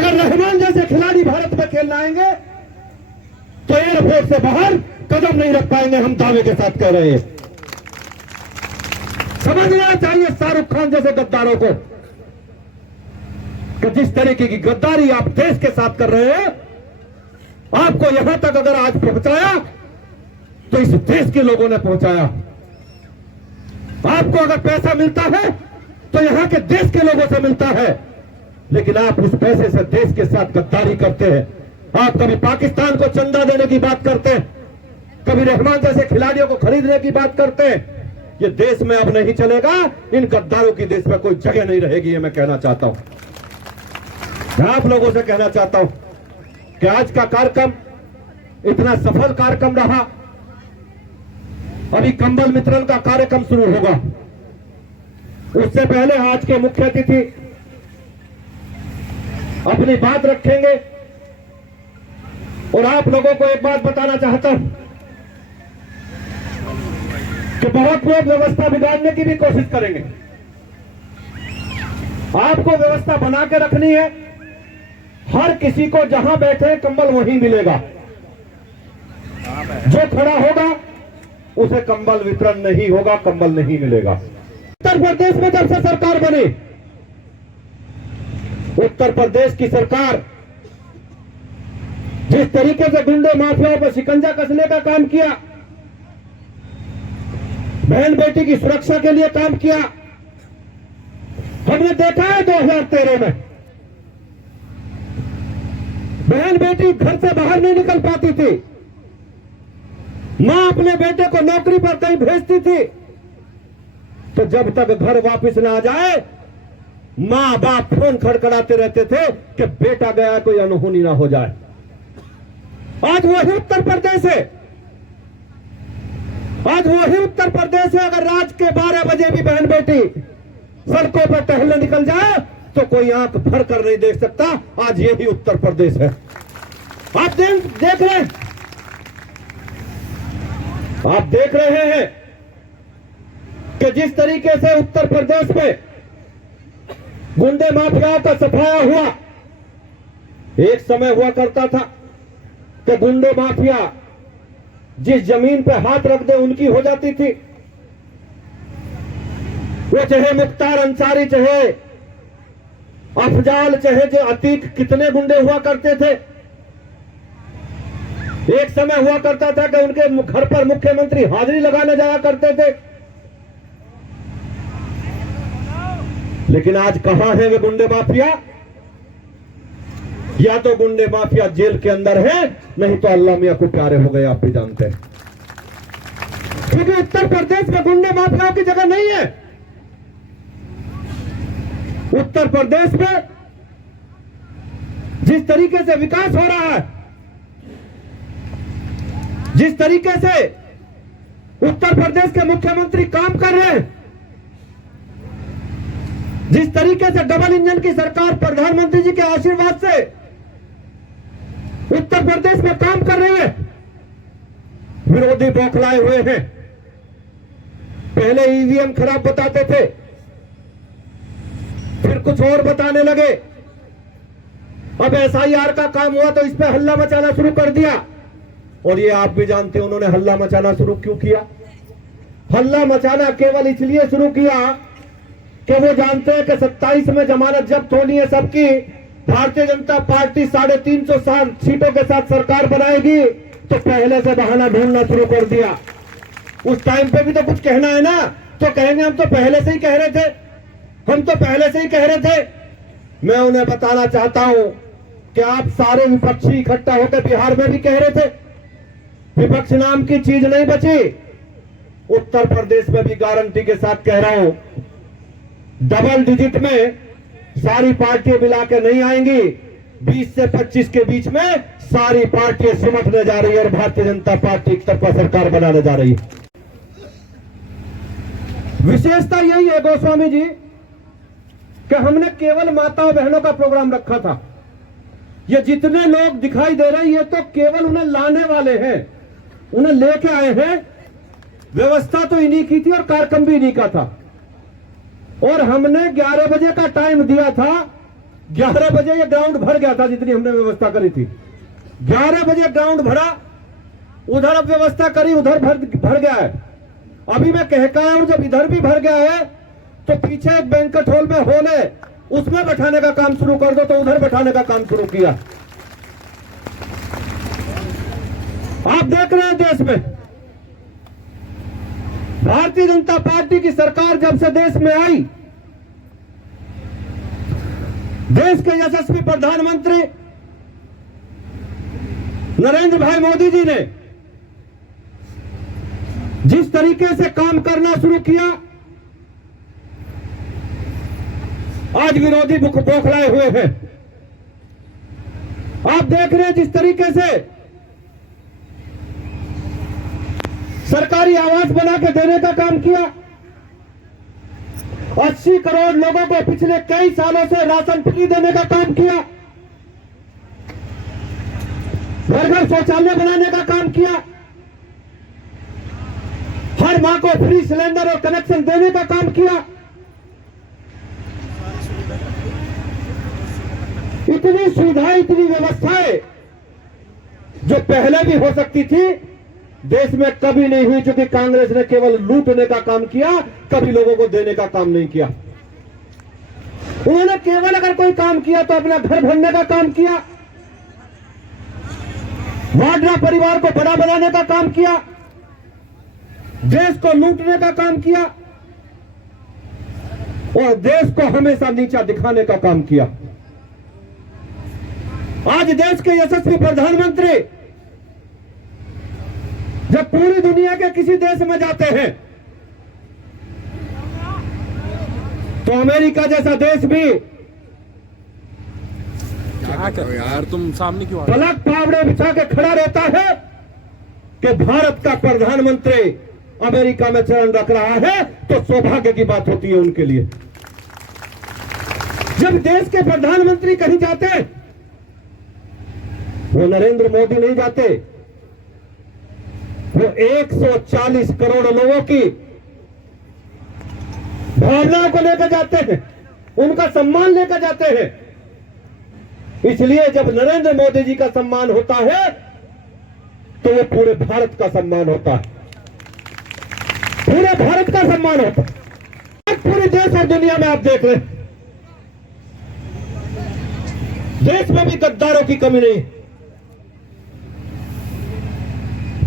अगर रहमान जैसे खिलाड़ी भारत में खेलने आएंगे तो एयरपोर्ट से बाहर कदम नहीं रख पाएंगे, हम दावे के साथ कह रहे हैं। समझना चाहिए शाहरुख खान जैसे गद्दारों को कि जिस तरीके की गद्दारी आप देश के साथ कर रहे हैं, आपको यहां तक अगर आज पहुंचाया तो इस देश के लोगों ने पहुंचाया। आपको अगर पैसा मिलता है तो यहां के देश के लोगों से मिलता है, लेकिन आप उस पैसे से देश के साथ गद्दारी करते हैं। आप कभी पाकिस्तान को चंदा देने की बात करते हैं, कभी रहमान जैसे खिलाड़ियों को खरीदने की बात करते हैं। ये देश में अब नहीं चलेगा, इन गद्दारों की देश में कोई जगह नहीं रहेगी। ये मैं कहना चाहता हूं, मैं आप लोगों से कहना चाहता हूं कि आज का कार्यक्रम इतना सफल कार्यक्रम रहा। अभी कंबल वितरण का कार्यक्रम शुरू होगा, उससे पहले आज के मुख्य अतिथि अपनी बात रखेंगे और आप लोगों को एक बात बताना चाहता हूं कि बहुत लोग व्यवस्था बिगाड़ने की भी कोशिश करेंगे। आपको व्यवस्था बना के रखनी है, हर किसी को जहां बैठे कंबल वहीं मिलेगा। जो खड़ा होगा उसे कंबल वितरण नहीं होगा, कंबल नहीं मिलेगा। उत्तर प्रदेश में जब से सरकार बनी, उत्तर प्रदेश की सरकार जिस तरीके से गुंडे माफियाओं पर शिकंजा कसने का काम किया, बहन बेटी की सुरक्षा के लिए काम किया, हमने देखा है 2013 में बहन बेटी घर से बाहर नहीं निकल पाती थी, मां अपने बेटे को नौकरी पर कहीं भेजती थी तो जब तक घर वापस ना आ जाए मां बाप फोन खड़खड़ाते रहते थे कि बेटा गया, कोई अनहोनी ना हो जाए। आज वही उत्तर प्रदेश है, आज वही उत्तर प्रदेश है। अगर रात के 12 बजे भी बहन बेटी सड़कों पर टहलने निकल जाए तो कोई आंख भर कर नहीं देख सकता। आज यही उत्तर प्रदेश है। आप देख रहे हैं, आप देख रहे हैं कि जिस तरीके से उत्तर प्रदेश में गुंडे माफियाओं का सफाया हुआ। एक समय हुआ करता था कि गुंडे माफिया जिस जमीन पे हाथ रख दे उनकी हो जाती थी। वो चाहे मुख्तार अंसारी, चाहे अफजाल, चाहे जो अतीक, कितने गुंडे हुआ करते थे। एक समय हुआ करता था कि उनके घर पर मुख्यमंत्री हाजिरी लगाने जाया करते थे। लेकिन आज कहां है वे गुंडे माफिया? या तो गुंडे माफिया जेल के अंदर है, नहीं तो अल्लाह मियां को प्यारे हो गए, आप भी जानते हैं। क्योंकि उत्तर प्रदेश में गुंडे माफियाओं की जगह नहीं है। उत्तर प्रदेश में जिस तरीके से विकास हो रहा है, जिस तरीके से उत्तर प्रदेश के मुख्यमंत्री काम कर रहे हैं, जिस तरीके से डबल इंजन की सरकार प्रधानमंत्री जी के आशीर्वाद से उत्तर प्रदेश में काम कर रही है, विरोधी बौखलाए हुए हैं। पहले ईवीएम खराब बताते थे, फिर कुछ और बताने लगे। अब एसआईआर का काम हुआ तो इस पे हल्ला मचाना शुरू कर दिया। और ये आप भी जानते हैं उन्होंने हल्ला मचाना शुरू क्यों किया। हल्ला मचाना केवल इसलिए शुरू किया कि वो जानते हैं कि 27 में जमानत जब्त होनी है सबकी। भारतीय जनता पार्टी 350 सीटों के साथ सरकार बनाएगी, तो पहले से बहाना ढूंढना शुरू कर दिया। उस टाइम पे भी तो कुछ कहना है ना, तो कहेंगे हम तो पहले से ही कह रहे थे, हम तो पहले से ही कह रहे थे। मैं उन्हें बताना चाहता हूं कि आप सारे विपक्षी इकट्ठा होकर बिहार में भी कह रहे थे, विपक्ष नाम की चीज नहीं बची। उत्तर प्रदेश में भी गारंटी के साथ कह रहा हूं, डबल डिजिट में सारी पार्टियां मिला के नहीं आएंगी। 20 से 25 के बीच में सारी पार्टियां सिमटने जा रही है और भारतीय जनता पार्टी एक तरफा सरकार बनाने जा रही है। विशेषता यही है गोस्वामी जी कि हमने केवल माताओं बहनों का प्रोग्राम रखा था। ये जितने लोग दिखाई दे रहे हैं ये तो केवल उन्हें लाने वाले हैं, उन्हें लेके आए हैं। व्यवस्था तो इन्हीं की थी और कार्यक्रम भी इन्हीं का था। और हमने 11 बजे का टाइम दिया था, 11 बजे ये ग्राउंड भर गया था, जितनी हमने व्यवस्था करी थी। 11 बजे ग्राउंड भरा, उधर अब व्यवस्था करी, उधर भर गया है। अभी मैं कह का हूं, जब इधर भी भर गया है तो पीछे एक बैंक्वेट हॉल में हॉल है, उसमें बैठाने का काम शुरू कर दो, तो उधर बैठाने का काम शुरू किया। आप देख रहे हैं देश में भारतीय जनता पार्टी की सरकार जब से देश में आई, देश के यशस्वी प्रधानमंत्री नरेंद्र भाई मोदी जी ने जिस तरीके से काम करना शुरू किया, आज विरोधी मुख बौखलाए हुए हैं। आप देख रहे हैं जिस तरीके से सरकारी आवास बना के देने का काम किया। 80 करोड़ लोगों को पिछले कई सालों से राशन फ्री देने का काम किया। घर घर शौचालय बनाने का काम किया। हर मां को फ्री सिलेंडर और कनेक्शन देने का काम किया। इतनी सुविधाएं, इतनी व्यवस्थाएं जो पहले भी हो सकती थी, देश में कभी नहीं हुई, क्योंकि कांग्रेस ने केवल लूटने का काम किया, कभी लोगों को देने का काम नहीं किया। उन्होंने केवल अगर कोई काम किया तो अपना घर भरने का काम किया, वाड्रा परिवार को बड़ा बनाने का काम किया, देश को लूटने का काम किया और देश को हमेशा नीचा दिखाने का काम किया। आज देश के यशस्वी प्रधानमंत्री जब पूरी दुनिया के किसी देश में जाते हैं तो अमेरिका जैसा देश भी क्या कर रहे हो यार, तुम सामने क्यों आ रहे हो? पलक पावड़े बिछा के खड़ा रहता है कि भारत का प्रधानमंत्री अमेरिका में चरण रख रहा है, तो सौभाग्य की बात होती है उनके लिए। जब देश के प्रधानमंत्री कहीं जाते हैं, वो नरेंद्र मोदी नहीं जाते, वो 140 करोड़ लोगों की भावनाओं को लेकर जाते हैं, उनका सम्मान लेकर जाते हैं। इसलिए जब नरेंद्र मोदी जी का सम्मान होता है तो वो पूरे भारत का सम्मान होता है, पूरे भारत का सम्मान होता है। पूरे देश और दुनिया में आप देख रहे हैं, देश में भी गद्दारों की कमी नहीं।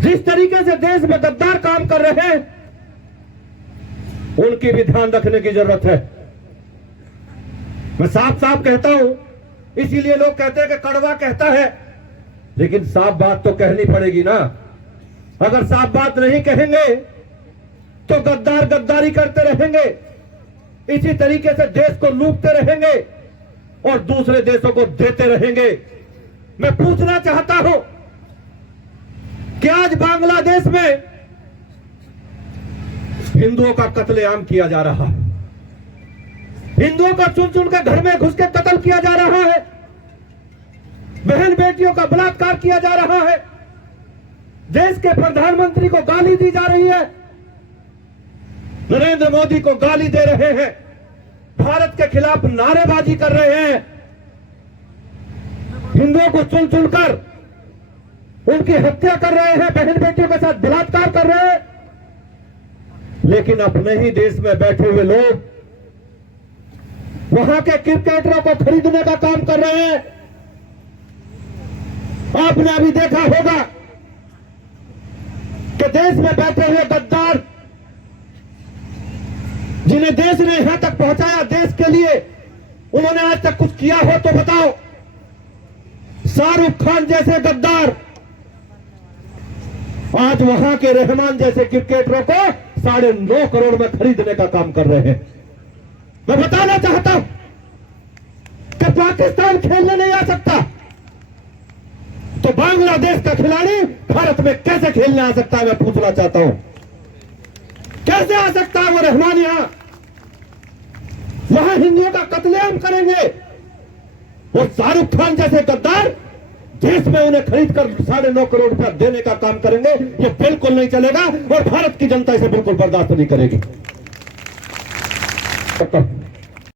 जिस तरीके से देश में गद्दार काम कर रहे हैं, उनकी भी ध्यान रखने की जरूरत है। मैं साफ साफ कहता हूं, इसीलिए लोग कहते हैं कि कड़वा कहता है, लेकिन साफ बात तो कहनी पड़ेगी ना। अगर साफ बात नहीं कहेंगे तो गद्दार गद्दारी करते रहेंगे, इसी तरीके से देश को लूटते रहेंगे और दूसरे देशों को देते रहेंगे। मैं पूछना चाहता हूं कि आज बांग्लादेश में हिंदुओं का कत्लेआम किया जा रहा है, हिंदुओं का चुन चुन के घर में घुस के कत्ल किया जा रहा है, बहन बेटियों का बलात्कार किया जा रहा है, देश के प्रधानमंत्री को गाली दी जा रही है, नरेंद्र मोदी को गाली दे रहे हैं, भारत के खिलाफ नारेबाजी कर रहे हैं, हिंदुओं को चुन चुनकर उनकी हत्या कर रहे हैं, बहन बेटियों के साथ बलात्कार कर रहे हैं। लेकिन अपने ही देश में बैठे हुए लोग वहां के क्रिकेटरों को खरीदने का काम कर रहे हैं। आपने अभी देखा होगा कि देश में बैठे हुए गद्दार, जिन्हें देश ने यहां तक पहुंचाया, देश के लिए उन्होंने आज तक कुछ किया हो तो बताओ। शाहरुख खान जैसे गद्दार आज वहां के रहमान जैसे क्रिकेटरों को 9.5 करोड़ में खरीदने का काम कर रहे हैं। मैं बताना चाहता हूं कि पाकिस्तान खेलने नहीं आ सकता, तो बांग्लादेश का खिलाड़ी भारत में कैसे खेलने आ सकता है? मैं पूछना चाहता हूं, कैसे आ सकता है वो रहमान? यहां वहां हिंदुओं का कत्लेआम करेंगे, वो शाहरुख खान जैसे गद्दार देश में उन्हें खरीदकर 9.5 करोड़ रुपया देने का काम करेंगे। ये बिल्कुल नहीं चलेगा और भारत की जनता इसे बिल्कुल बर्दाश्त नहीं करेगी।